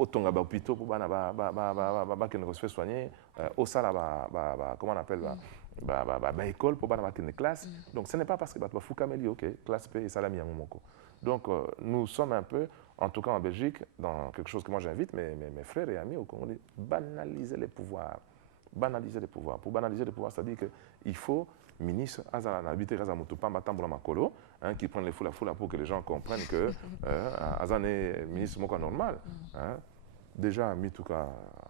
autant à l'hôpital pour se faire soigner, au salaire, comment on appelle, école pour une classe. Donc ce n'est pas parce que tu fou cameli, ok, classe P et salami en moko. Donc nous sommes un peu, en tout cas en Belgique, dans quelque chose que moi j'invite mes frères et amis au Congo, banaliser les pouvoirs. Banaliser les pouvoirs. Pour banaliser les pouvoirs, c'est-à-dire qu'il faut ministre qui prennent les foules pour que les gens comprennent que Azan est ministre normal. Hein. Déjà, à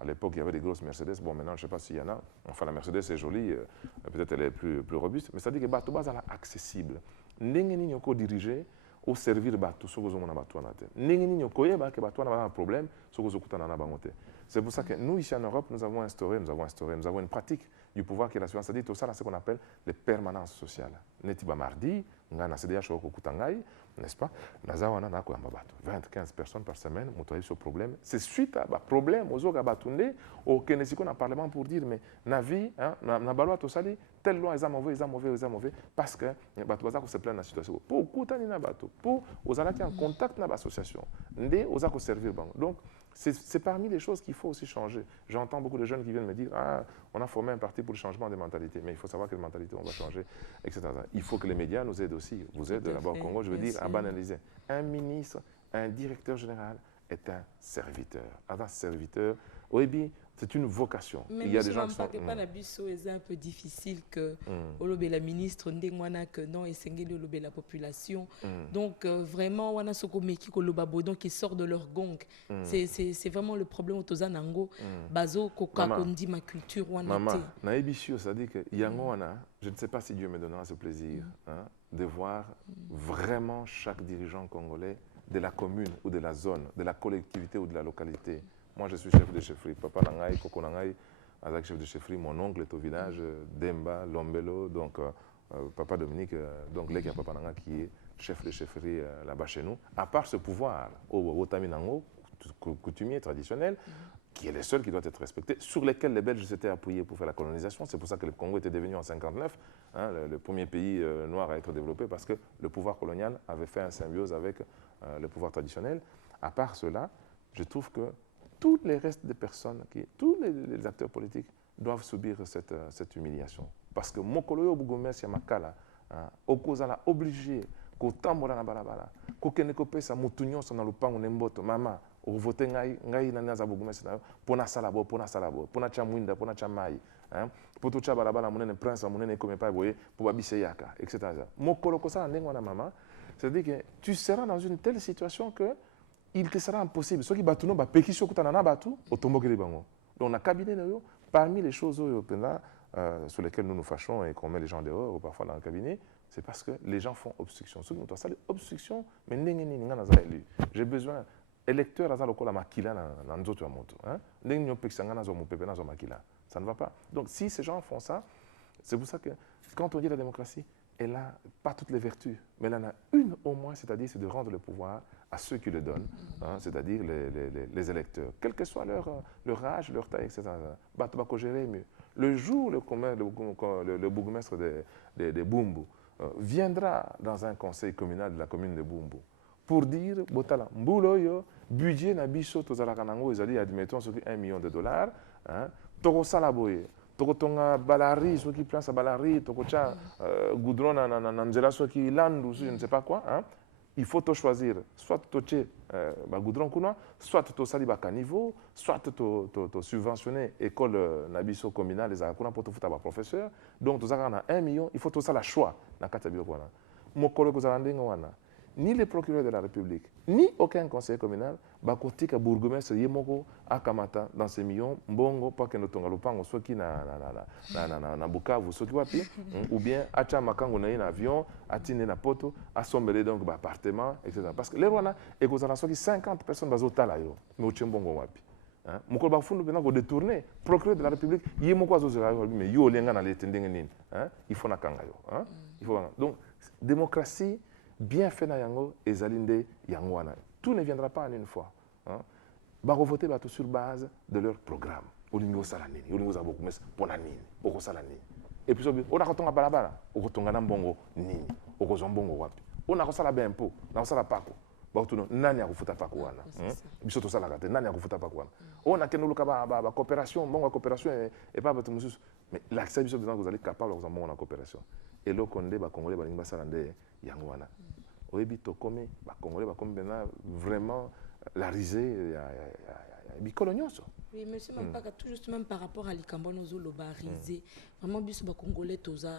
l'époque, il y avait des grosses Mercedes. Bon, maintenant, je ne sais pas s'il y en a. Enfin, la Mercedes est jolie, peut-être elle est plus robuste. Mais c'est-à-dire que Batouba est accessible. N'engeni pas dirigé au servir Batou, ce que vous avez N'engeni pas que Batou a un problème, ce que vous avez. C'est pour ça que nous, ici en Europe, nous avons une pratique du pouvoir qui est la suivante. C'est-à-dire tout ça, c'est ce qu'on appelle les permanences sociales. Netiba mardi, on a un CDH au Kutangai, n'est-ce pas? Nous avons 20-15 personnes par semaine, nous avons ce problème. C'est suite à un problème, aux autres Batunde, au Kenesiko, dans le Parlement pour dire, mais na vie, na baloi, tout ça, telle loi est mauvais, parce que Batouaza se plaint de la situation. Pour Koutani na Batou, pour aux alaki en contact dans l'association, ndé aux ako servir. Donc, c'est parmi les choses qu'il faut aussi changer. J'entends beaucoup de jeunes qui viennent me dire, on a formé un parti pour le changement des mentalités, mais il faut savoir quelle mentalité on va changer, etc. Il faut que les médias nous aident aussi. Vous aident là-bas au Congo, je veux dire, à banaliser. Un ministre, un directeur général est un serviteur. Un serviteur, oui, c'est une vocation. Mais il y a des gens qui sont... C'est un peu difficile que la ministre que non et la population. Donc vraiment on a ce qui sort de leur gong. C'est vraiment le problème au Tozanango. Bazo koka kondi ma culture maman, na ebisio, ça dit que yangoana, je ne sais pas si Dieu me donnera ce plaisir de voir vraiment chaque dirigeant congolais de la commune ou de la zone, de la collectivité ou de la localité. Moi, je suis chef de chefferie. Papa Nangaï, Koko Nangaï, avec chef de chefferie, mon oncle est au village, Demba, Lombelo, donc Papa Dominique, donc Lekia Papa Nangaï qui est chef de chefferie là-bas chez nous. À part ce pouvoir, au Taminango, coutumier, traditionnel, qui est le seul qui doit être respecté, sur lesquels les Belges s'étaient appuyés pour faire la colonisation. C'est pour ça que le Congo était devenu en 1959 le premier pays noir à être développé, parce que le pouvoir colonial avait fait un symbiose avec le pouvoir traditionnel. À part cela, je trouve que tous les restes des personnes, tous les acteurs politiques doivent subir cette humiliation. Parce que Mokoloyo Bougomès Yamakala, Okozala obligé, Kotambola na balabala, Kokenekope sa mutunyo sa na lupango nemboto, mama, au voter ngai na naza Bougomès na pona salabo, pona chamwinda, pona chamai, pour tout balabala monene prince, monene comme pas boye, pour babiseyaka, etc. Mokolo kosa ndengwa na mama, c'est-à-dire que tu seras dans une telle situation que il te sera impossible. Ceux qui battent nous, peki sur kutana batu, otombo kele bango. Donc on a cabinet parmi les choses sur lesquelles nous nous fâchons et qu'on met les gens dehors ou parfois dans le cabinet, c'est parce que les gens font obstruction. Ceux qui nous ça obstruction, mais élu. J'ai besoin électeur azalo kola makila na nzoto ya moto, hein. Ndenge pexanga na zo mopepe na zo makila. Ça ne va pas. Donc si ces gens font ça, c'est pour ça que quand on dit la démocratie, elle n'a pas toutes les vertus, mais elle en a une au moins, c'est-à-dire c'est de rendre le pouvoir à ceux qui le donnent, c'est-à-dire les électeurs, quel que soit leur âge, leur taille, etc. Batobako gérer mieux. Le jour le bourgmestre de Bumbu viendra dans un conseil communal de la commune de Bumbu pour dire, Botala, Mbouloyo, budget na biso tozalakanango, ils allaient admettons sur $1 million, Toro Salaboye. Tokotonga balari, ceux qui placent à balari, tokocha goudron na nzela, ceux qui landent, je ne sais pas quoi. Il faut te choisir, soit toche goudron kuna, soit to sali caniveau, soit to subventionner école nabiso communale les akuna pour te foutre professeur. Donc tu as 1 million, il faut tout ça la choix na katabio kwana. Mokolo ko zalandenga wana. Ni les procureurs de la République, ni aucun conseiller communal, bakotika bourgmestre yemoko akamata dans ces millions, mbongo pas que nous tonga lupango soit qui na Bukavu, soit qui wapi, ou bien acha makango na un avion, atine na poto, assombrer donc appartement, etc. Parce que les rwanda et que soit qui 50 personnes bazotala yo, mais au chembongo wapi. Mokolo bafundu bena ko détourner, procureur de la République yemoko azozera mais yo lenga na letendenge nini, il faut na kanga yo, il faut donc démocratie bien fait na yango et zalinde yangwana. Tout ne viendra pas en une fois. Bako voter bato sur base de leur programme. Olingo salanini, olingo zaboku mes ponanini, oko salanini. Et puis on a kotonga balabala, oko tonga na mbongo nini, oko zombongo wapi. On a kosala ben po, na kosala pako. baotuno nani akufuta pako wana biso tosalaka te nani akufuta pako wana on a kenoluka ba coopération bongo coopération et pas bato mususu mais l'accès biso besoin que vous allez capable de bongo na coopération et lo konde ba congolais balingi basala nde yango wana oyebi tokomi ba congolais bakomi bena vraiment la risée ya bikolo nyonso. Oui, monsieur Mampaka, tout juste même par rapport à l'Ikambo Nozoloba risé vraiment biso ba congolais toza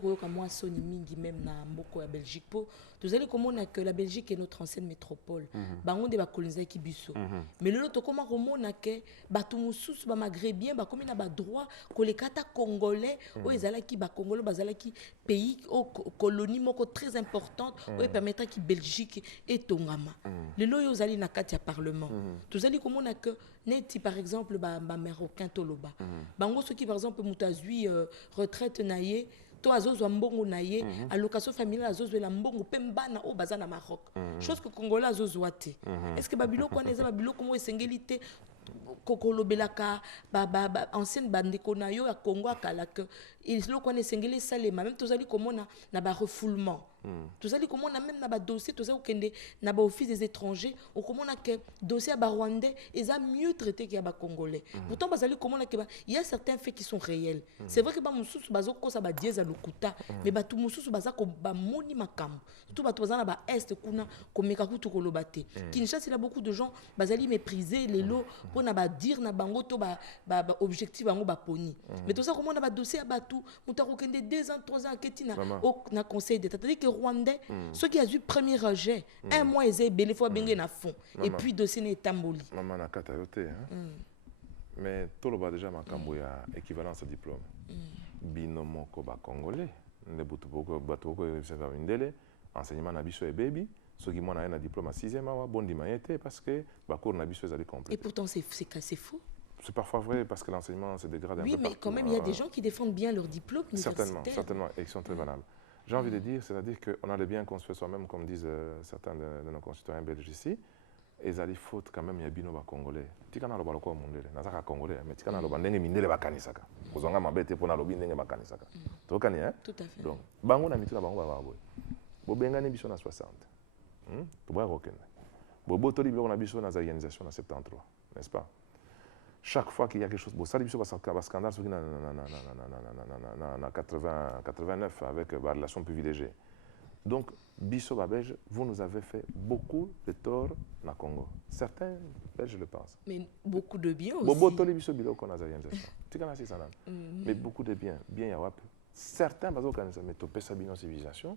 koyoka moi soni mingi même na mboko ya Belgique po tozali komona que la Belgique est notre ancienne métropole bango nde bakoloniza ki biso mais lelo tokoma komona que bato mosusu ba maghrébien bakomi na ba droit koleka ta congolais oyo ezalaki ba congolais bazalaki pays au colonie moko très importante oyo permettra ki Belgique etongama lelo yo zali na kati ya parlement tozali komona que neti par exemple ba marocain toloba bango soki par exemple mutu azwi retraite na ye to azozwa mbongo na ye allocation familiale azozwela mbongo pe mbana o baza na Maroc chose que congolais azozwa te est-ce que babiloko wana eza babiloko mo esengeli te kokolobelaka ancienne bandeko na yo ya Congo akala que eloko wana esengeli esalema même tozali komona na refoulement tozali komona même na dossier tozali kokende na office des étrangers okomona que dossier ya Rwandais eza mieux traité que ya Congolais pourtant bazali komona que il y a certains faits qui sont réels c'est vrai que ba mususu bazokosa ba dièse à lokuta mais batu mususu baza ko ba moni makambo tout batu baza na ba est kuna komeka kutu kolobate Kinshasa il a beaucoup de gens bazali mépriser les lots pour na ba dire na bango to ba objectif bango ba poni mais tout ça komona ba dossier ya batu muta kokende 2 ans 3 ans ketina na conseil d'état c'est-à-dire que Rwandais ceux qui a eu premier rejet un mois ils belé fois bengue na fond et puis dossier n'est tamboli maman na kata yote mais tout le bas déjà makambo ya équivalence à diplôme bino moko ba congolais ne butu boko batoko seka ndele enseignement na biso e baby ceux qui mona na diplôme à 6e awa bondi mayete parce que ba cours na biso ezali complet et pourtant c'est faux. C'est parfois vrai parce que l'enseignement se dégrade un peu. Oui, mais quand même, il y a des gens qui défendent bien leur diplôme universitaire. Certainement, et qui sont très valables. J'ai envie de dire, c'est-à-dire qu'on a le bien qu'on se fait soi-même, comme disent certains de nos concitoyens belges ici. Et ça dit faute quand même, il y a bino ba congolais. Tikana lo baloko mondele, nazaka congolais, mais tikana lo bandenge mindele ba kanisaka. Kozonga mabete pona lo bindenge ba kanisaka. To kani hein? Tout à fait. Donc, bango na mitu na bango ba boy. Bo bengani biso na 60. To ba rokene. Bo botoli biloko na biso na organisation na 73, n'est-ce pas? Chaque fois qu'il y a quelque chose, bon, ça, c'est un scandale en 89 avec la relation privilégiée. Donc, Bisso Belge, vous nous avez fait beaucoup de tort dans le Congo. Certains Belges le pensent. Mais beaucoup de bien aussi. Mais beaucoup de bien. Bien, il y a certains, mais tu pèses une civilisation,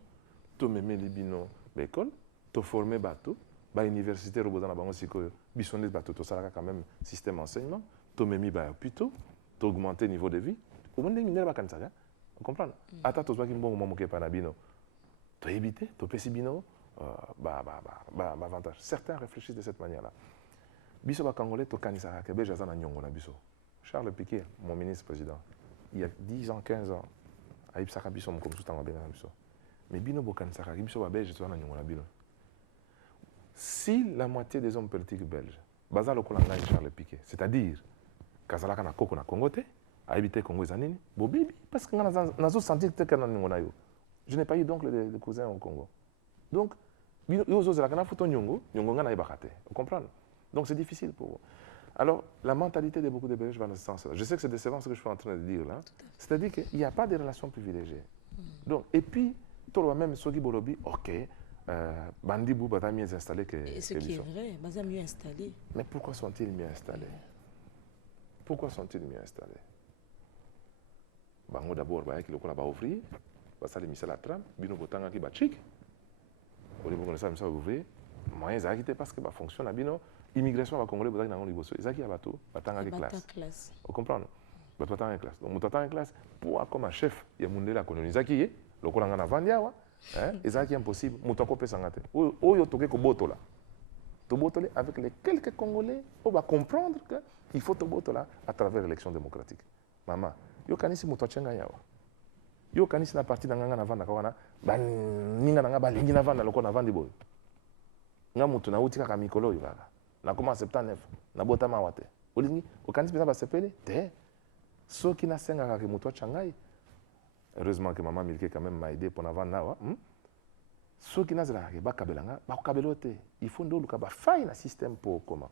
tu mets les bino l'école, tu formes bateau. L'université Robozana Bango Sikoyo, Bissonnet Bateau, tu as quand même système enseignement, tu as mis plutôt, tu as augmenté le niveau de vie. Au moins, tu as vous comprenez? Attends, tu as dit que tu as bino. Tu as évité, tu as fait bino, avantage. Certains réfléchissent de cette manière-là. Bisso Bakangolais, tu as kanisaka, que Béja Zana Nyongo na Bisso. Charles Piquet, mon ministre-président, il y a 10 ans, 15 ans, à Ipsaka Bisso, comme tout en Bisso. Mais Bino Bokanisaka, Bisso Babéja Zana Nyongo na Bino. Si la moitié des hommes politiques belges, Bazalo Kolanga et Charles Piquet, c'est-à-dire Kazalaka na Koko na Congo, a évité Congo Zanini, Bobibi, parce que nous avons senti que je n'ai pas eu donc de cousins au Congo. Donc, vous comprenez? Donc c'est difficile pour vous. Alors, la mentalité de beaucoup de Belges va dans ce sens-là. Je sais que c'est décevant ce que je suis en train de dire là. C'est-à-dire qu'il n'y a pas de relations privilégiées. Donc, et puis, toi même, Sogi Bolobi, ok. Bandibou va mieux installé que. Et ce qui est vrai, Baza mieux installé. Mais pourquoi sont-ils mieux installés? Pourquoi sont-ils mieux installés? Bango d'abord, bah qui le cola va ouvrir, bah ça les mis à la trame, bino botanga qui bachik. Au niveau de ça, ça ouvrir. Moyens à quitter parce que bah fonctionne à bino. Immigration va congolais botanga dans liboso. Ils a bateau, batanga qui classe. Vous comprenez? Batanga classe. Donc batanga classe pour comme un chef, il y a monde la coloniser qui est, le cola ngana vandiawa. C'est impossible. Oyo toke ko botola. To botoler avec les quelques Congolais, on va comprendre qu'il faut to botola à travers l'élection démocratique. Maman, yo kanisi muto chenga yawa. Yo kanisi na parti nganga na vanda kawana, ba ninga nga ba lingi na vanda loko na vandi boy. Nga muto na utika ka mikolo yo kaka. Na koma 79, na bota mawate. Olingi, o kanisi pesa ba sepele? Te. Soki na senga ka muto changai. Heureusement que maman Milke quand même m'a aidé pour avant là. ceux qui n'ont pas il faut faire un système pour comment.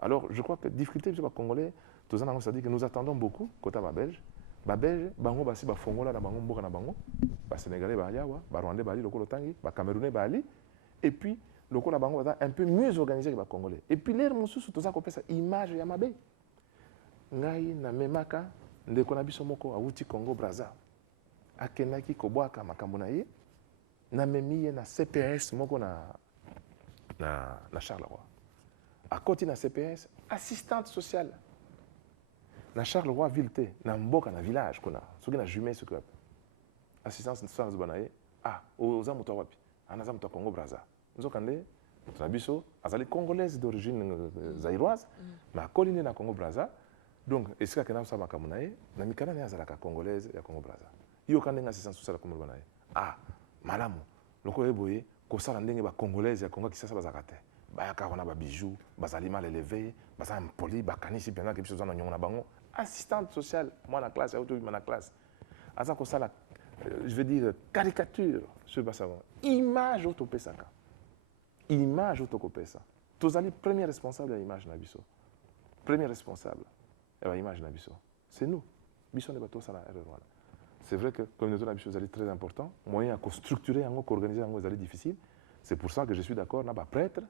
Alors, je crois que la difficulté des Congolais, c'est-à-dire que nous attendons beaucoup, côté Belge. Les Belges, bango basi ba fongola na bango mboka na bango, ba Sénégalais ba yawa, ba Rwandais ba ali lokolo tangi, ba Camerounais ba ali, et puis lokolo bango ba un peu mieux organisé que les Congolais. Et puis l'air mosusu toza ko pesa image ya mabe. Ngai na memaka ndeko na biso moko awuti Congo Brazza. Akenaki kobwaka makambo na ye na memi ye na CPS moko na Charleroi. À côté na CPS, assistante sociale. Na Charleroi ville te, na mboka na village kona, soki na jume ce que assistance sociale zbanaye, oza muto wapi? Anaza muto Congo Brazza. Nzokande muto na biso azali congolaise d'origine zaïroise, mais koline na Congo Brazza. Donc esika kana sa makambo na ye, na mikana ne azalaka congolaise ya Congo Brazza. Yo kande na assistance sociale Congo banaye. Malamu. Loko eboye ko sala ndenge ba congolaise ya Congo kisasa bazakate. Bayaka wana ba bijoux, bazali mal élevé, bazali poli, bakanisi pendant que biso za na nyonga na bango. Assistante sociale, moi la classe, la classe. Je veux dire, caricature sur le bassin. Image autopesaka. Image autopesa. Tous les premiers responsables de l'image Nabiso. Premier responsable de l'image Nabiso. C'est nous. Biso ne pas tous à la RRW. C'est vrai que la communauté Nabiso est très important. Moyen à structurer, à organiser, c'est difficile. C'est pour ça que je suis d'accord, prêtre,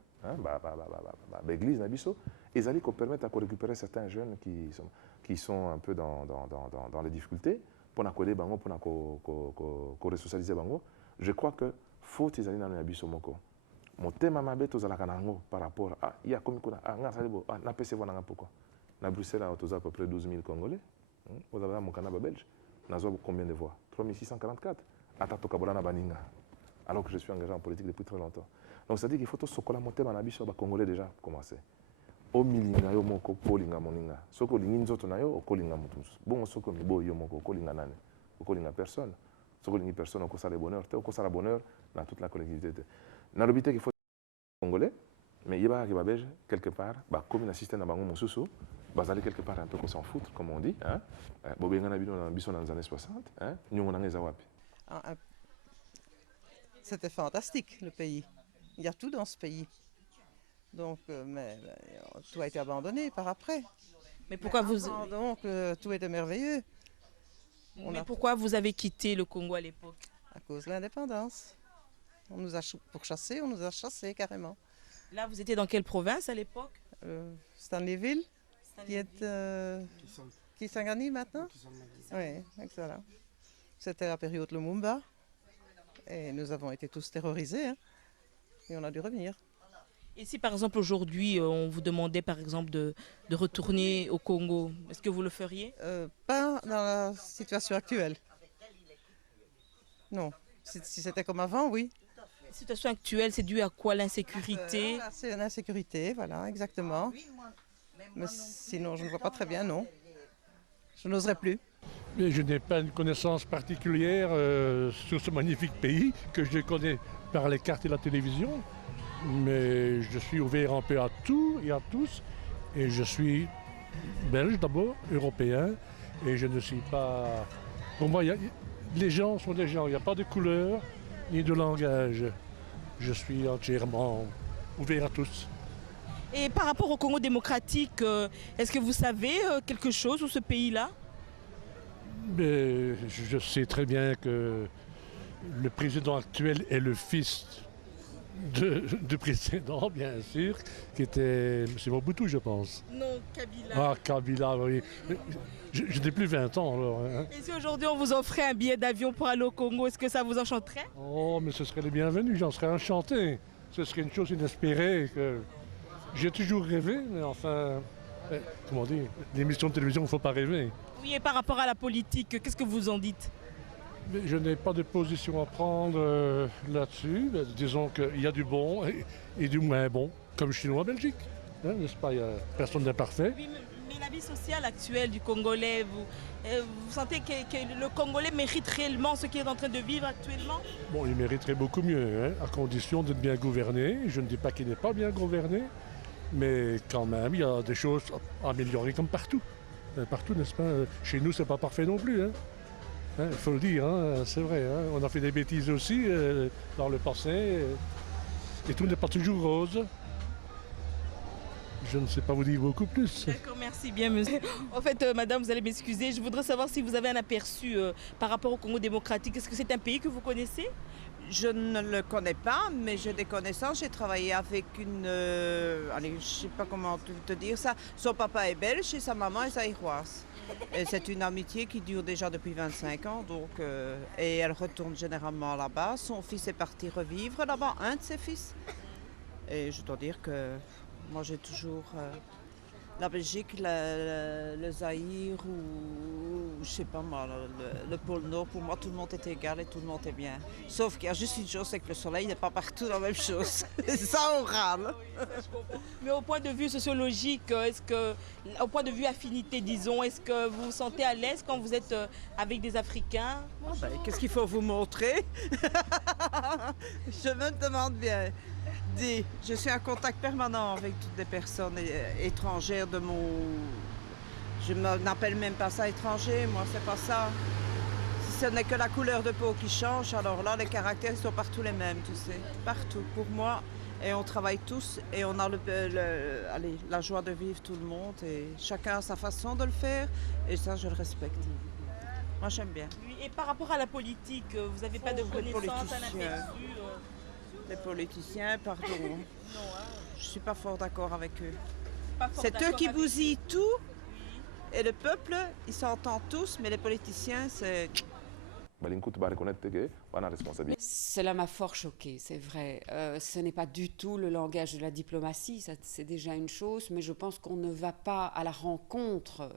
l'église Nabiso, et ils permettent de récupérer certains jeunes qui sont un peu dans les difficultés, pour accoder bango, pour resocialiser bango. Je crois que faut qu'ils aillent dans Nabiso moko. Mon thème mabe to zalaka nango par rapport à il y a comme na salebo na pese wana pourquoi. Na Bruxelles à à peu près 12 000 Congolais. Vous avez mon Canada belge. Nous avons combien de voix? 3644. Atato Kabola na baninga. Alors que je suis engagé en politique depuis très longtemps. Donc, ça dit qu'il faut tout ce qu'on a monté dans la vie sur les Congolais déjà commencer. Au milinga yo moko kolinga moninga. Soko lingi nzoto na yo kolinga mutu. Bon soko mibo yo moko kolinga nane. Kolinga personne. Soko lingi personne au kosa le bonheur, au kosa le bonheur dans toute la collectivité. Na lobité qu'il faut Congolais, mais il y a des belges quelque part, comme un assistant dans bango mususu, bazali quelque part un peu qu'on s'en foutre comme on dit, hein. Bobenga na bino dans les années 60, hein. Nous on en est wapi. C'était fantastique, le pays. Il y a tout dans ce pays. Donc, mais tout a été abandonné par après. Mais pourquoi donc, tout était merveilleux. Pourquoi vous avez quitté le Congo à l'époque? À cause de l'indépendance. On nous a pourchassés, on nous a chassés carrément. Là, vous étiez dans quelle province à l'époque? Stanleyville, qui est Kisangani maintenant. Oui, excellent. C'était la période Lumumba. Et nous avons été tous terrorisés, hein, et on a dû revenir. Et si par exemple aujourd'hui on vous demandait par exemple de retourner au Congo, est-ce que vous le feriez? Pas dans la situation actuelle. Non. Si c'était comme avant, oui. La situation actuelle, c'est dû à quoi? L'insécurité? C'est l'insécurité, voilà, exactement. Mais sinon, je ne vois pas très bien, non. Je n'oserais plus. Mais je n'ai pas une connaissance particulière sur ce magnifique pays que je connais par les cartes et la télévision. Mais je suis ouvert un peu à tout et à tous. Et je suis belge d'abord, européen. Et je ne suis pas... Pour moi, les gens sont des gens. Il n'y a pas de couleur ni de langage. Je suis entièrement ouvert à tous. Et par rapport au Congo démocratique, est-ce que vous savez quelque chose sur ce pays-là? Mais je sais très bien que le président actuel est le fils du précédent, bien sûr, qui était M. Mobutu, je pense. Non, Kabila. Ah, Kabila, oui. Je n'ai plus 20 ans, alors. Hein. Et si aujourd'hui on vous offrait un billet d'avion pour aller au Congo, est-ce que ça vous enchanterait? Oh, mais ce serait les bienvenus, j'en serais enchanté. Ce serait une chose inespérée que j'ai toujours rêvé, mais enfin, comment dire, l'émission de télévision, il ne faut pas rêver. Oui, et par rapport à la politique, qu'est-ce que vous en dites? Mais je n'ai pas de position à prendre là-dessus. Disons qu'il y a du bon et du moins bon, comme chez nous en Belgique. Hein, n'est-ce pas? Il n'y a personne d'imparfait. Oui, mais la vie sociale actuelle du Congolais, vous sentez que le Congolais mérite réellement ce qu'il est en train de vivre actuellement? Bon, il mériterait beaucoup mieux, hein, à condition d'être bien gouverné. Je ne dis pas qu'il n'est pas bien gouverné, mais quand même, il y a des choses à améliorer comme partout. Partout, n'est-ce pas? Chez nous, c'est pas parfait non plus. Hein. Il faut le dire, hein, c'est vrai. Hein, on a fait des bêtises aussi dans le passé. Et tout n'est pas toujours rose. Je ne sais pas vous dire beaucoup plus. D'accord, merci bien, monsieur. En fait, madame, vous allez m'excuser. Je voudrais savoir si vous avez un aperçu par rapport au Congo démocratique. Est-ce que c'est un pays que vous connaissez? Je ne le connais pas, mais j'ai des connaissances. J'ai travaillé avec une... allez, je ne sais pas comment te dire ça. Son papa est belge et sa maman est zaïroise. Et c'est une amitié qui dure déjà depuis 25 ans. Donc, et elle retourne généralement là-bas. Son fils est parti revivre là-bas, un de ses fils. Et je dois dire que moi j'ai toujours... la Belgique, le Zaïre ou je sais pas moi, le pôle Nord, pour moi tout le monde est égal et tout le monde est bien. Sauf qu'il y a juste une chose, c'est que le soleil n'est pas partout la même chose. Ça on râle. Mais au point de vue sociologique, au point de vue affinité, disons, est-ce que vous vous sentez à l'aise quand vous êtes avec des Africains? Qu'est-ce qu'il faut vous montrer? Je me demande bien. Je suis en contact permanent avec toutes les personnes étrangères de mon... Je n'appelle même pas ça étranger, moi c'est pas ça. Si ce n'est que la couleur de peau qui change, alors là les caractères sont partout les mêmes, tu sais. Partout, pour moi. Et on travaille tous et on a la joie de vivre tout le monde. Et chacun a sa façon de le faire et ça je le respecte. Moi j'aime bien. Et par rapport à la politique, vous n'avez pas de connaissances, un aperçu Les politiciens, pardon. Non, hein. Je ne suis pas fort d'accord avec eux. Pas fort C'est eux d'accord qui avec- bousillent tout. Et le peuple, ils s'entendent tous, mais les politiciens, c'est... Balinkout va reconnaître que on a responsabilité. Cela m'a fort choquée, c'est vrai. Ce n'est pas du tout le langage de la diplomatie, ça, c'est déjà une chose, mais je pense qu'on ne va pas à la rencontre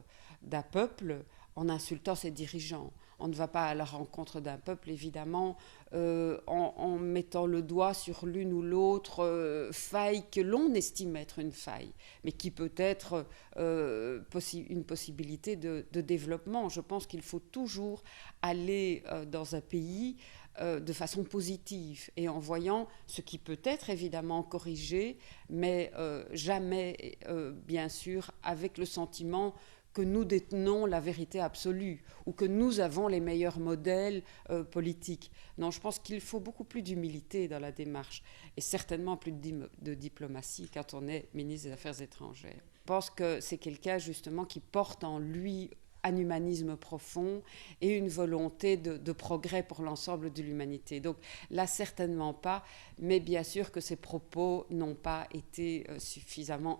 d'un peuple en insultant ses dirigeants. On ne va pas à la rencontre d'un peuple, évidemment, en mettant le doigt sur l'une ou l'autre faille que l'on estime être une faille, mais qui peut être une possibilité de développement. Je pense qu'il faut toujours aller dans un pays de façon positive et en voyant ce qui peut être évidemment corrigé, mais jamais, bien sûr, avec le sentiment que nous détenons la vérité absolue ou que nous avons les meilleurs modèles politiques. Non, je pense qu'il faut beaucoup plus d'humilité dans la démarche et certainement plus de diplomatie quand on est ministre des Affaires étrangères. Je pense que c'est quelqu'un justement qui porte en lui un humanisme profond et une volonté de progrès pour l'ensemble de l'humanité. Donc là, certainement pas, mais bien sûr que ces propos n'ont pas été suffisamment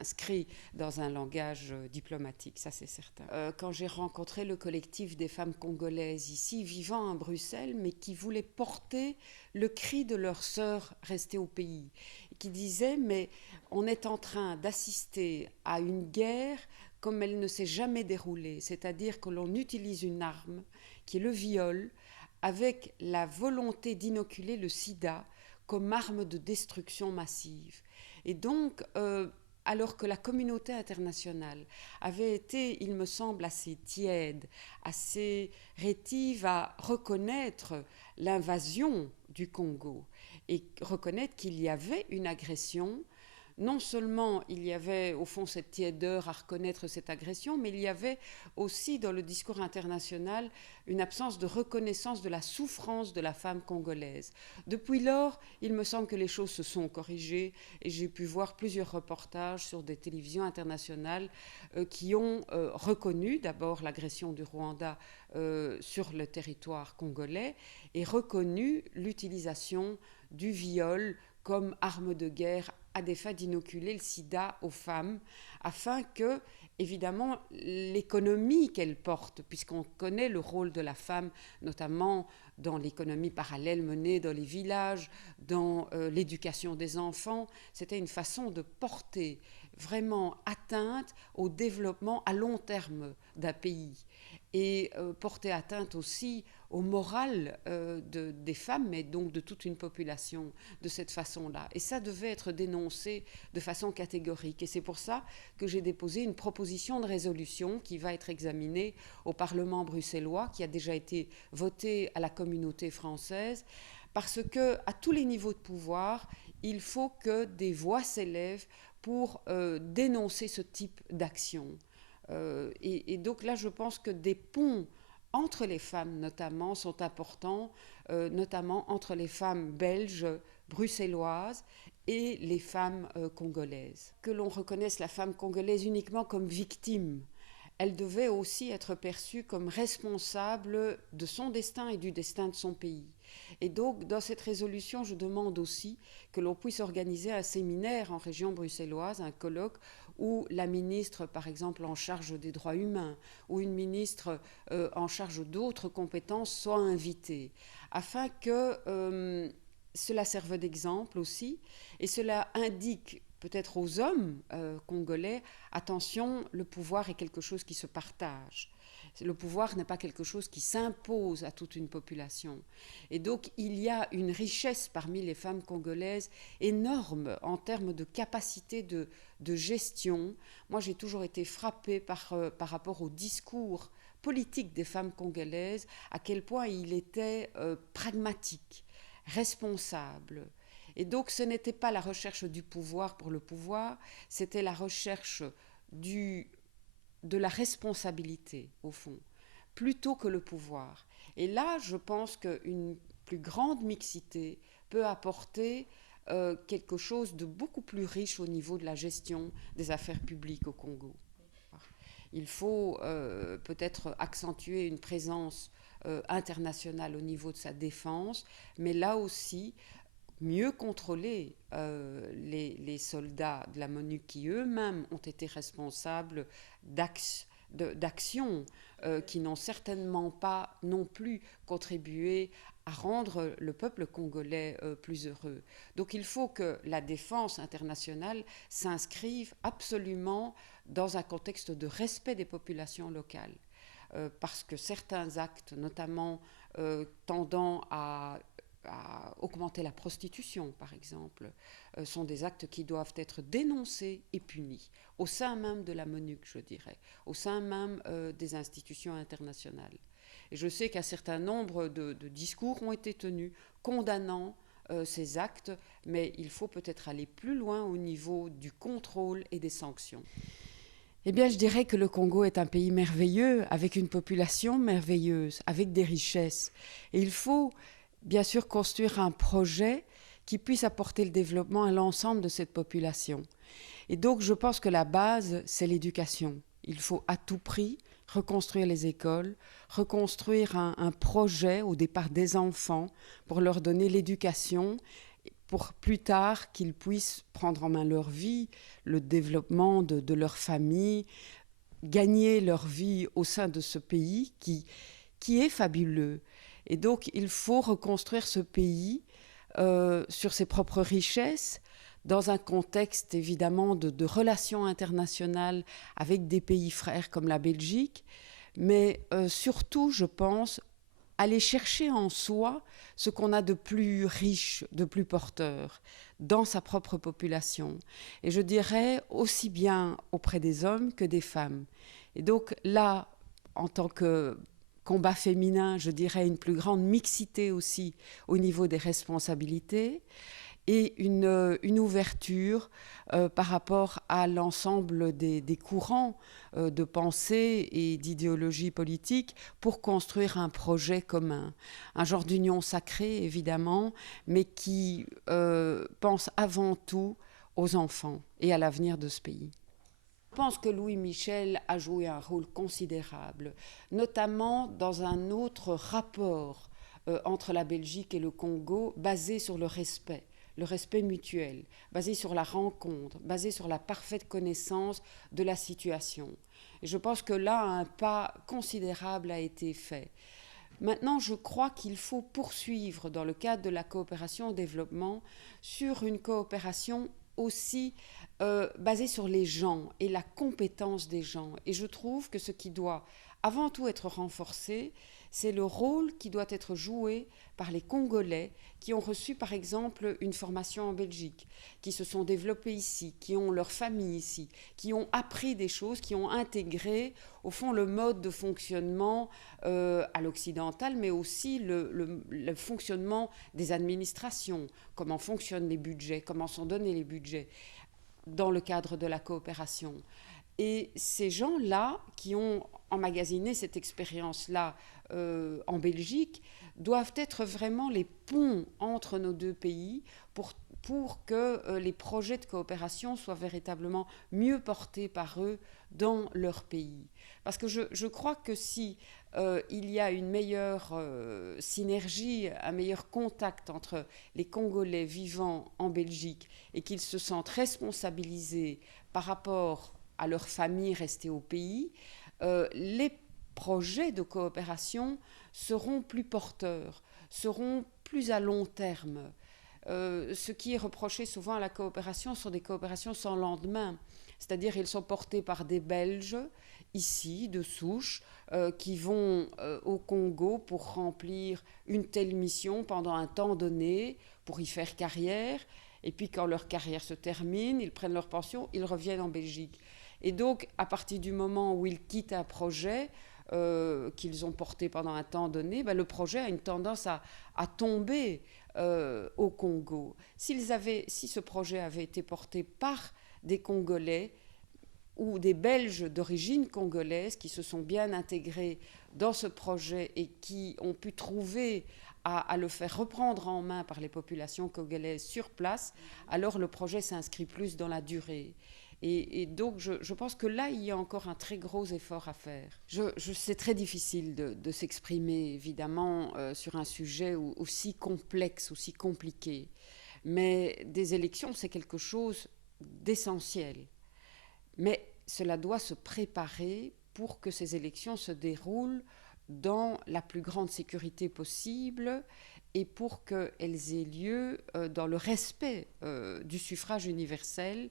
inscrits dans un langage diplomatique, ça c'est certain. Quand j'ai rencontré le collectif des femmes congolaises ici, vivant à Bruxelles, mais qui voulaient porter le cri de leurs sœurs restées au pays, qui disaient, mais on est en train d'assister à une guerre comme elle ne s'est jamais déroulée, c'est-à-dire que l'on utilise une arme qui est le viol avec la volonté d'inoculer le sida comme arme de destruction massive. Et donc, alors que la communauté internationale avait été, il me semble, assez tiède, assez rétive à reconnaître l'invasion du Congo et reconnaître qu'il y avait une agression. Non seulement il y avait au fond cette tiédeur à reconnaître cette agression, mais il y avait aussi dans le discours international une absence de reconnaissance de la souffrance de la femme congolaise. Depuis lors, il me semble que les choses se sont corrigées et j'ai pu voir plusieurs reportages sur des télévisions internationales qui ont reconnu d'abord l'agression du Rwanda sur le territoire congolais et reconnu l'utilisation du viol comme arme de guerre à des fins d'inoculer le sida aux femmes, afin que, évidemment, l'économie qu'elle porte, puisqu'on connaît le rôle de la femme, notamment dans l'économie parallèle menée dans les villages, dans l'éducation des enfants, c'était une façon de porter vraiment atteinte au développement à long terme d'un pays et porter atteinte aussi au moral des femmes, mais donc de toute une population de cette façon-là. Et ça devait être dénoncé de façon catégorique. Et c'est pour ça que j'ai déposé une proposition de résolution qui va être examinée au Parlement bruxellois, qui a déjà été votée à la communauté française, parce que à tous les niveaux de pouvoir, il faut que des voix s'élèvent pour dénoncer ce type d'action. Et donc là, je pense que des ponts entre les femmes notamment sont importants, notamment entre les femmes belges, bruxelloises et les femmes congolaises. Que l'on reconnaisse la femme congolaise uniquement comme victime, elle devait aussi être perçue comme responsable de son destin et du destin de son pays. Et donc, dans cette résolution, je demande aussi que l'on puisse organiser un séminaire en région bruxelloise, un colloque, où la ministre, par exemple, en charge des droits humains, ou une ministre en charge d'autres compétences soit invitée, afin que cela serve d'exemple aussi, et cela indique peut-être aux hommes congolais, attention, le pouvoir est quelque chose qui se partage. Le pouvoir n'est pas quelque chose qui s'impose à toute une population. Et donc, il y a une richesse parmi les femmes congolaises énorme en termes de capacité de gestion. Moi, j'ai toujours été frappée par rapport au discours politique des femmes congolaises, à quel point il était pragmatique, responsable. Et donc, ce n'était pas la recherche du pouvoir pour le pouvoir, c'était la recherche de la responsabilité, au fond, plutôt que le pouvoir. Et là, je pense qu'une plus grande mixité peut apporter quelque chose de beaucoup plus riche au niveau de la gestion des affaires publiques au Congo. Il faut peut-être accentuer une présence internationale au niveau de sa défense, mais là aussi, mieux contrôler les soldats de la MONUC qui eux-mêmes ont été responsables d'actions qui n'ont certainement pas non plus contribué à rendre le peuple congolais plus heureux. Donc il faut que la défense internationale s'inscrive absolument dans un contexte de respect des populations locales. Parce que certains actes, notamment tendant à augmenter la prostitution, par exemple, sont des actes qui doivent être dénoncés et punis, au sein même de la MONUC, je dirais, au sein même des institutions internationales. Et je sais qu'un certain nombre de discours ont été tenus condamnant ces actes, mais il faut peut-être aller plus loin au niveau du contrôle et des sanctions. Eh bien, je dirais que le Congo est un pays merveilleux, avec une population merveilleuse, avec des richesses. Et il faut bien sûr construire un projet qui puisse apporter le développement à l'ensemble de cette population. Et donc, je pense que la base, c'est l'éducation. Il faut à tout prix reconstruire les écoles, reconstruire un projet au départ des enfants pour leur donner l'éducation, pour plus tard qu'ils puissent prendre en main leur vie, le développement de leur famille, gagner leur vie au sein de ce pays qui est fabuleux. Et donc, il faut reconstruire ce pays sur ses propres richesses, dans un contexte évidemment de relations internationales avec des pays frères comme la Belgique, mais surtout, je pense, aller chercher en soi ce qu'on a de plus riche, de plus porteur dans sa propre population. Et je dirais aussi bien auprès des hommes que des femmes. Et donc là, en tant que combat féminin, je dirais une plus grande mixité aussi au niveau des responsabilités et une ouverture par rapport à l'ensemble des courants de pensée et d'idéologie politique pour construire un projet commun. Un genre d'union sacrée, évidemment, mais qui pense avant tout aux enfants et à l'avenir de ce pays. Je pense que Louis Michel a joué un rôle considérable, notamment dans un autre rapport entre la Belgique et le Congo, basé sur le respect mutuel, basé sur la rencontre, basé sur la parfaite connaissance de la situation. Et je pense que là, un pas considérable a été fait. Maintenant, je crois qu'il faut poursuivre dans le cadre de la coopération au développement sur une coopération aussi basée sur les gens et la compétence des gens. Et je trouve que ce qui doit avant tout être renforcé, c'est le rôle qui doit être joué par les Congolais qui ont reçu par exemple une formation en Belgique, qui se sont développés ici, qui ont leur famille ici, qui ont appris des choses, qui ont intégré au fond le mode de fonctionnement à l'occidental, mais aussi le fonctionnement des administrations, comment fonctionnent les budgets, comment sont donnés les budgets dans le cadre de la coopération. Et ces gens-là qui ont emmagasiné cette expérience-là en Belgique doivent être vraiment les ponts entre nos deux pays pour que les projets de coopération soient véritablement mieux portés par eux dans leur pays. Parce que je crois que si il y a une meilleure synergie, un meilleur contact entre les Congolais vivant en Belgique et qu'ils se sentent responsabilisés par rapport à leur famille restée au pays, les projets de coopération seront plus porteurs, seront plus à long terme. Ce qui est reproché souvent à la coopération sont des coopérations sans lendemain. C'est-à-dire ils sont portés par des Belges, ici, de souche, qui vont au Congo pour remplir une telle mission pendant un temps donné, pour y faire carrière. Et puis quand leur carrière se termine, ils prennent leur pension, ils reviennent en Belgique. Et donc, à partir du moment où ils quittent un projet qu'ils ont porté pendant un temps donné, ben, le projet a une tendance à tomber au Congo. Si ce projet avait été porté par des Congolais ou des Belges d'origine congolaise qui se sont bien intégrés dans ce projet et qui ont pu trouver à le faire reprendre en main par les populations congolaises sur place, alors le projet s'inscrit plus dans la durée. Et donc, je pense que là, il y a encore un très gros effort à faire. C'est très difficile de s'exprimer, évidemment, sur un sujet aussi complexe, aussi compliqué. Mais des élections, c'est quelque chose d'essentiel. Mais cela doit se préparer pour que ces élections se déroulent dans la plus grande sécurité possible et pour qu'elles aient lieu dans le respect du suffrage universel,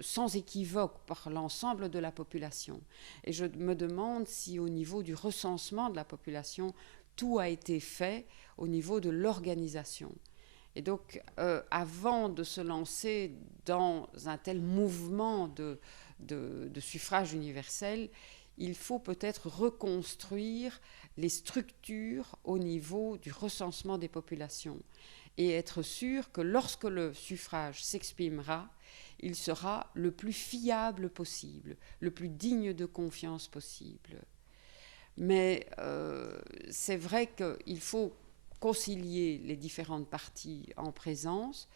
sans équivoque par l'ensemble de la population. Et je me demande si au niveau du recensement de la population, tout a été fait au niveau de l'organisation. Et donc, avant de se lancer dans un tel mouvement de suffrage universel, il faut peut-être reconstruire les structures au niveau du recensement des populations et être sûr que lorsque le suffrage s'exprimera, il sera le plus fiable possible, le plus digne de confiance possible. Mais c'est vrai qu'il faut concilier les différentes parties en présence,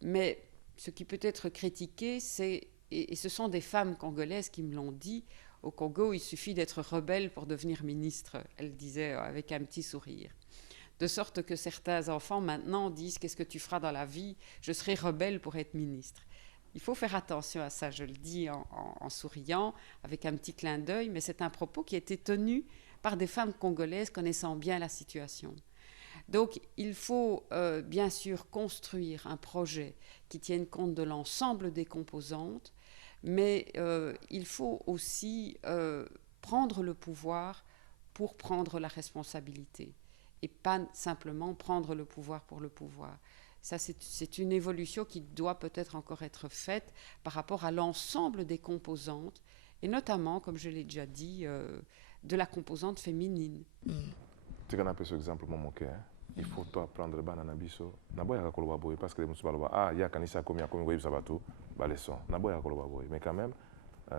mais ce qui peut être critiqué, c'est, et ce sont des femmes congolaises qui me l'ont dit, au Congo, il suffit d'être rebelle pour devenir ministre, elle disait avec un petit sourire. De sorte que certains enfants maintenant disent « Qu'est-ce que tu feras dans la vie ? Je serai rebelle pour être ministre ». Il faut faire attention à ça, je le dis en souriant, avec un petit clin d'œil, mais c'est un propos qui a été tenu par des femmes congolaises connaissant bien la situation. Donc, il faut bien sûr construire un projet qui tienne compte de l'ensemble des composantes, mais il faut aussi prendre le pouvoir pour prendre la responsabilité et pas simplement prendre le pouvoir pour le pouvoir. Ça, c'est une évolution qui doit peut-être encore être faite par rapport à l'ensemble des composantes, et notamment, comme je l'ai déjà dit, de la composante féminine. Tu connais un peu ce exemple, mon cœur. Il faut toi prendre le banana biso. Naboya koloba boy parce que les musulmans baloba ah ya kanisa komi akomi goyi sabato baleson. Naboya koloba boy. Mais quand même,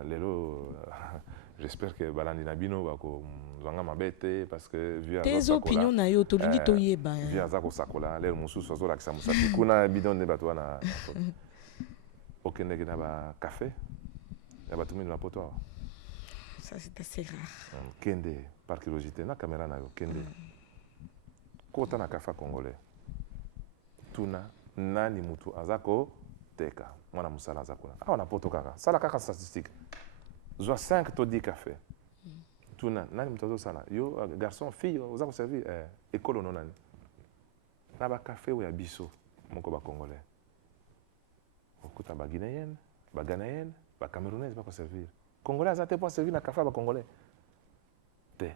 lelo j'espère que balandi nabino bako zanga mabete parce que via tes opinions na yo to lingi to yeba. Via zako sakola lelo mususu zo la kisa musati kuna bidon de bato na. Okende ke na ba café. Ya bato mino na poto. Ça c'est assez rare. Kende par curiosité na caméra na yo kende. Kota na kafa congolais tuna nani mutu azako teka mwana musala azakuna awa na poto kaka sala kaka statistique zwa 5 to 10 café tuna nani mutu azosala yo garçon fille ozako servir école no nani na ba café ya biso moko ba congolais okuta ba guinéenne ba ghanéenne ba camerounaise bako servir congolais azate pour servir na café ba congolais te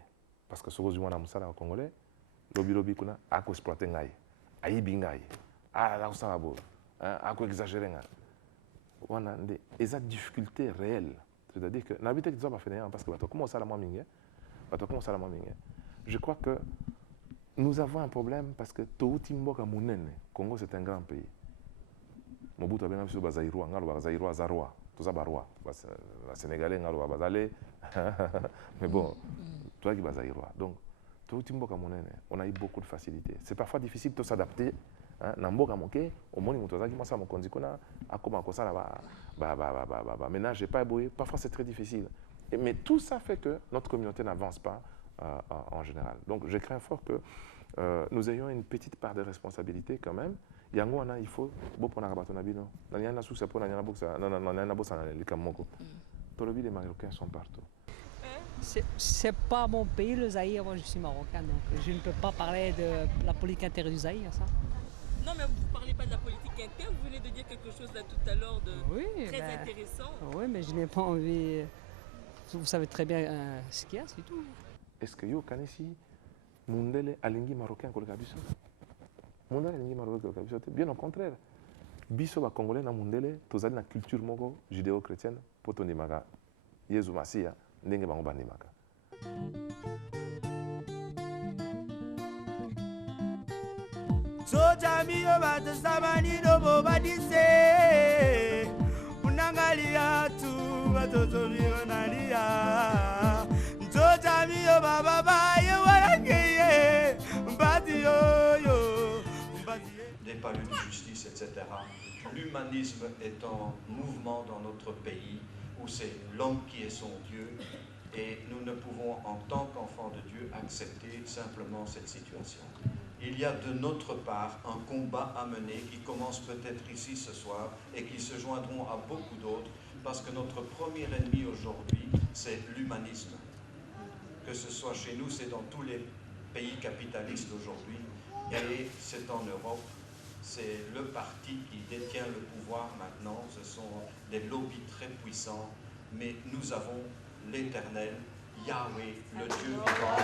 parce que soko mwana musala ba congolais lobi kuna ako exploiter ngai ayibi ngai la usala bo ako exagérer ngai wana nde eza difficulté réelle, c'est-à-dire que n'habite que ba fenea parce que bato comment ça la mingi bato comment ça la mingi. Je crois que nous avons un problème parce que touti mboka munene Congo c'est un grand pays. Mobutu abena biso bazairwa ngalo bazairwa zarwa ça barois. La Sénégalais, on va bazale. Mais bon, toi qui vas roi. Donc, on a eu beaucoup de facilité. C'est parfois difficile de s'adapter. Namboka moke, au moins qui m'a mon condikona, à comment ça là ménage pas éboué. Parfois c'est très difficile. Mais tout ça fait que notre communauté n'avance pas en général. Donc je crains fort que nous ayons une petite part de responsabilité quand même. Il faut beaucoup pour nabino. Il y a sous pour les Marocains sont partout. C'est pas mon pays, le Zaïre. Moi, je suis marocain, donc je ne peux pas parler de la politique intérieure du Zaïre, ça. Non, mais vous ne parlez pas de la politique interne, vous venez de dire quelque chose là tout à l'heure de très intéressant. Oui, mais je n'ai pas envie. Vous savez très bien ce qu'il y a, c'est tout. Est-ce que vous connaissez Mundele Alingui marocain comme Kabiso? Mundele Alingui marocain comme Kabiso? Bien au contraire. Biso va Congolais na Mundele, tous na culture mogo judéo-chrétienne, potoni maga, Yezu Masia, ndenge bango bandi maga. Soja miyo batasamani dobo badise unangalia tu watoto miyo nalia soja miyo baba baye warakeye mbati yo des palais de justice, etc. L'humanisme est un mouvement dans notre pays où c'est l'homme qui est son Dieu et nous ne pouvons en tant qu'enfants de Dieu accepter simplement cette situation. Il y a de notre part un combat à mener qui commence peut-être ici ce soir et qui se joindront à beaucoup d'autres parce que notre premier ennemi aujourd'hui, c'est l'humanisme. Que ce soit chez nous, c'est dans tous les pays capitalistes aujourd'hui et c'est en Europe. C'est le parti qui détient le pouvoir maintenant. Ce sont des lobbies très puissants, mais nous avons l'Éternel, Yahweh, le Dieu vivant.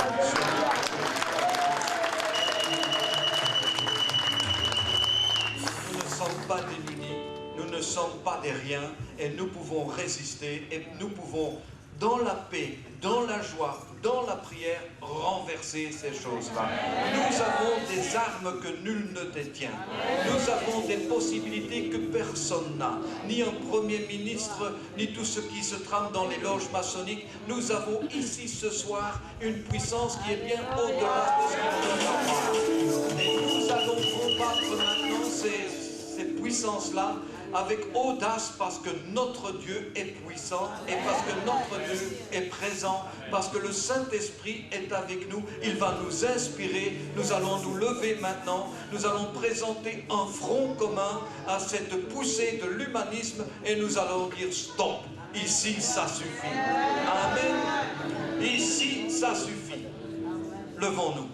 Nous ne sommes pas démunis, nous ne sommes pas des riens et nous pouvons résister et nous pouvons, dans la paix, dans la joie, dans la prière, renverser ces choses-là. Nous avons des armes que nul ne détient. Nous avons des possibilités que personne n'a. Ni un premier ministre, ni tous ceux qui se trament dans les loges maçonniques. Nous avons ici ce soir une puissance qui est bien au-delà de ce qu'on peut avoir. Et nous allons combattre maintenant ces puissances-là avec audace parce que notre Dieu est puissant et parce que notre Dieu est présent, parce que le Saint-Esprit est avec nous, il va nous inspirer, nous allons nous lever maintenant, nous allons présenter un front commun à cette poussée de l'humanisme et nous allons dire stop, ici ça suffit. Amen. Ici ça suffit. Levons-nous.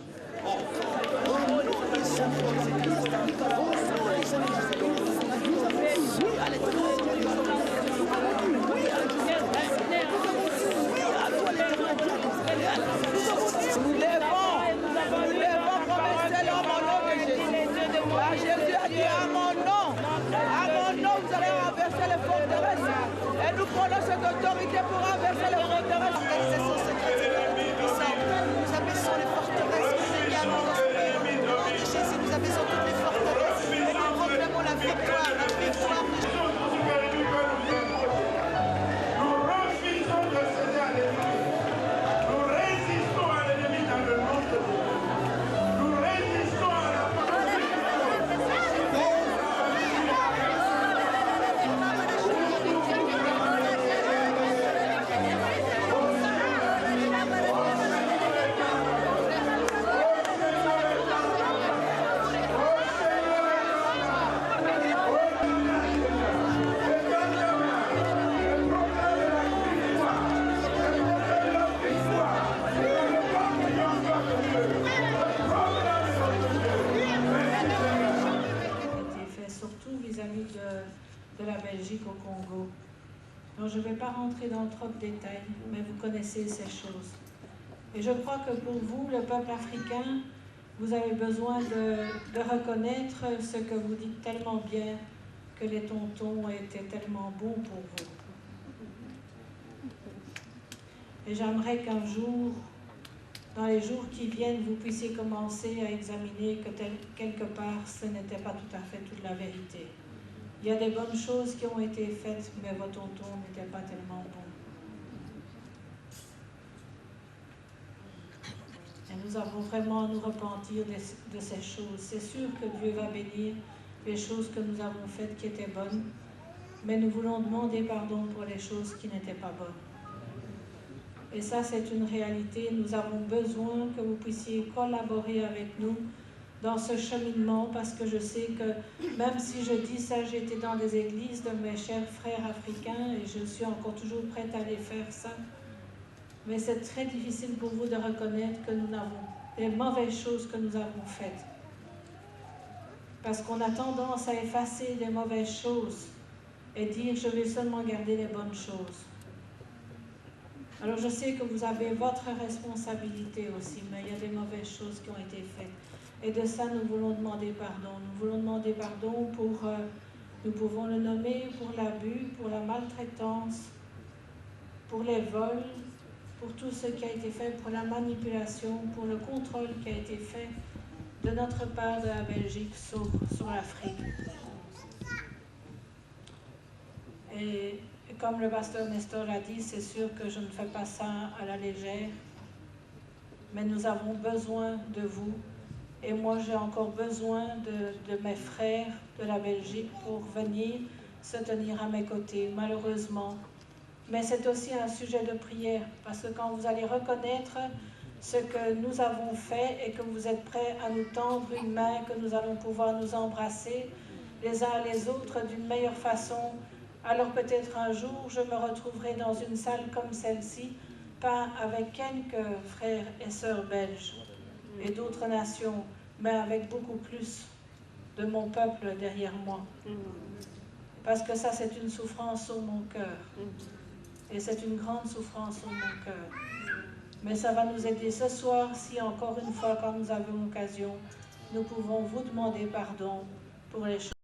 Jésus a dit à mon nom, vous allez renverser les forteresses. Et nous prenons cette autorité pour renverser les forteresses. L'organisation secrète puissante. Nous abaissons les forteresses. Il y a dans notre pays. Au nom de Jésus, nous abaissons toutes les forteresses. Et nous proclamons la victoire de Jésus. Nous refusons de céder à l'ennemi. Nous résistons à l'ennemi dans le nom de Dieu. Nous résistons à la de la Belgique au Congo. Donc je ne vais pas rentrer dans trop de détails, mais vous connaissez ces choses. Et je crois que pour vous, le peuple africain, vous avez besoin de reconnaître ce que vous dites tellement bien, que les tontons étaient tellement bons pour vous. Et j'aimerais qu'un jour, dans les jours qui viennent, vous puissiez commencer à examiner que quelque part, ce n'était pas tout à fait toute la vérité. Il y a des bonnes choses qui ont été faites, mais votre tonton n'était pas tellement bon. Et nous avons vraiment à nous repentir de ces choses. C'est sûr que Dieu va bénir les choses que nous avons faites qui étaient bonnes, mais nous voulons demander pardon pour les choses qui n'étaient pas bonnes. Et ça, c'est une réalité. Nous avons besoin que vous puissiez collaborer avec nous dans ce cheminement, parce que je sais que même si je dis ça, j'étais dans des églises de mes chers frères africains et je suis encore toujours prête à aller faire ça. Mais c'est très difficile pour vous de reconnaître que nous avons les mauvaises choses que nous avons faites. Parce qu'on a tendance à effacer les mauvaises choses et dire je vais seulement garder les bonnes choses. Alors je sais que vous avez votre responsabilité aussi, mais il y a des mauvaises choses qui ont été faites. Et de ça, nous voulons demander pardon. Nous voulons demander pardon pour, nous pouvons le nommer, pour l'abus, pour la maltraitance, pour les vols, pour tout ce qui a été fait, pour la manipulation, pour le contrôle qui a été fait de notre part de la Belgique sur l'Afrique. Et comme le pasteur Nestor l'a dit, c'est sûr que je ne fais pas ça à la légère, mais nous avons besoin de vous. Et moi, j'ai encore besoin de mes frères de la Belgique pour venir se tenir à mes côtés, malheureusement. Mais c'est aussi un sujet de prière, parce que quand vous allez reconnaître ce que nous avons fait et que vous êtes prêts à nous tendre une main, que nous allons pouvoir nous embrasser les uns les autres d'une meilleure façon, alors peut-être un jour, je me retrouverai dans une salle comme celle-ci, pas avec quelques frères et sœurs belges et d'autres nations, mais avec beaucoup plus de mon peuple derrière moi. Parce que ça, c'est une souffrance sur mon cœur. Et c'est une grande souffrance sur mon cœur. Mais ça va nous aider ce soir, si encore une fois, quand nous avons l'occasion, nous pouvons vous demander pardon pour les choses.